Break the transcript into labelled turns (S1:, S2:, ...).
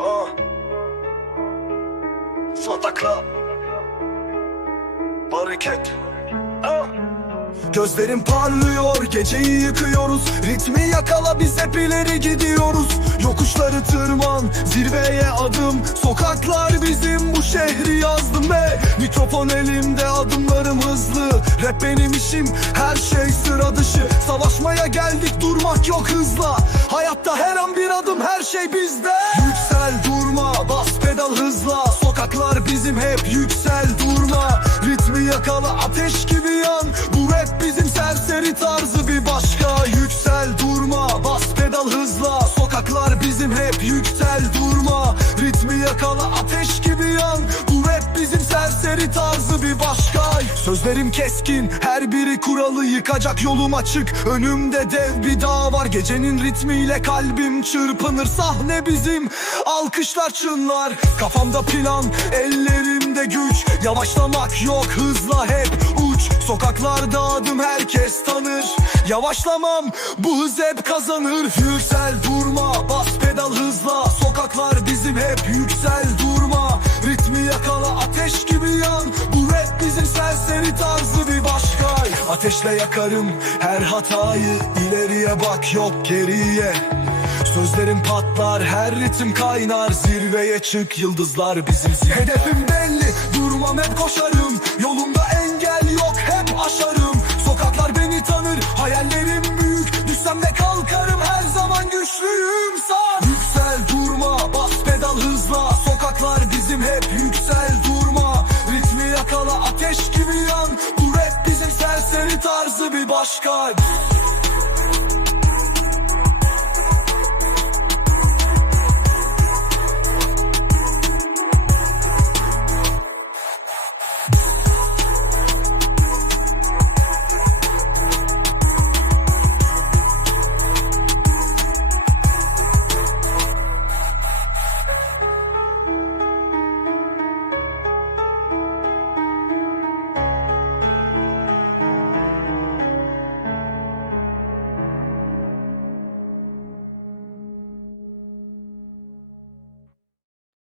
S1: Ah. Satakla. Bariket. Ah. Gözlerim parlıyor, geceyi yıkıyoruz Ritmi yakala biz hep ileri gidiyoruz Yokuşları tırman, zirveye adım Sokaklar bizim Mikrofon elimde adımlarım hızlı. Rap benim işim, her şey sıra dışı. Savaşmaya geldik durmak yok hızla. Hayatta her an bir adım her şey bizde. Yüksel durma, bas pedal hızla. Sokaklar bizim hep yüksel durma. Ritmi yakala ateş gibi yan. Bu rap bizim serseri tarzı bir başka. Yüksel durma bas pedal hızla. Sokaklar bizim hep yüksel durma. Ritmi yakala ateş serseri tarzı bir başka. Sözlerim keskin her biri kuralı yıkacak yolum açık. Önümde dev bir dağ var Gecenin ritmiyle kalbim çırpınır. Sahne bizim alkışlar çınlar. Kafamda plan ellerimde güç. Yavaşlamak yok hızla hep uç. Sokaklarda adım herkes tanır. Yavaşlamam bu hız hep kazanır. Yüksel durma bas pedal hızla. Sokaklar bizim hep yüksel durma ateş gibi yan. Bu rap bizim serseri tarzı bir başka Ateşle yakarım her hatayı. İleriye bak yok geriye. Sözlerim patlar her ritim kaynar. Zirveye çık yıldızlar bizim zirve Hedefim belli durmam hep koşarım. Yolumda engel yok hep aşarım. Sokaklar beni tanır hayallerim Bir başka?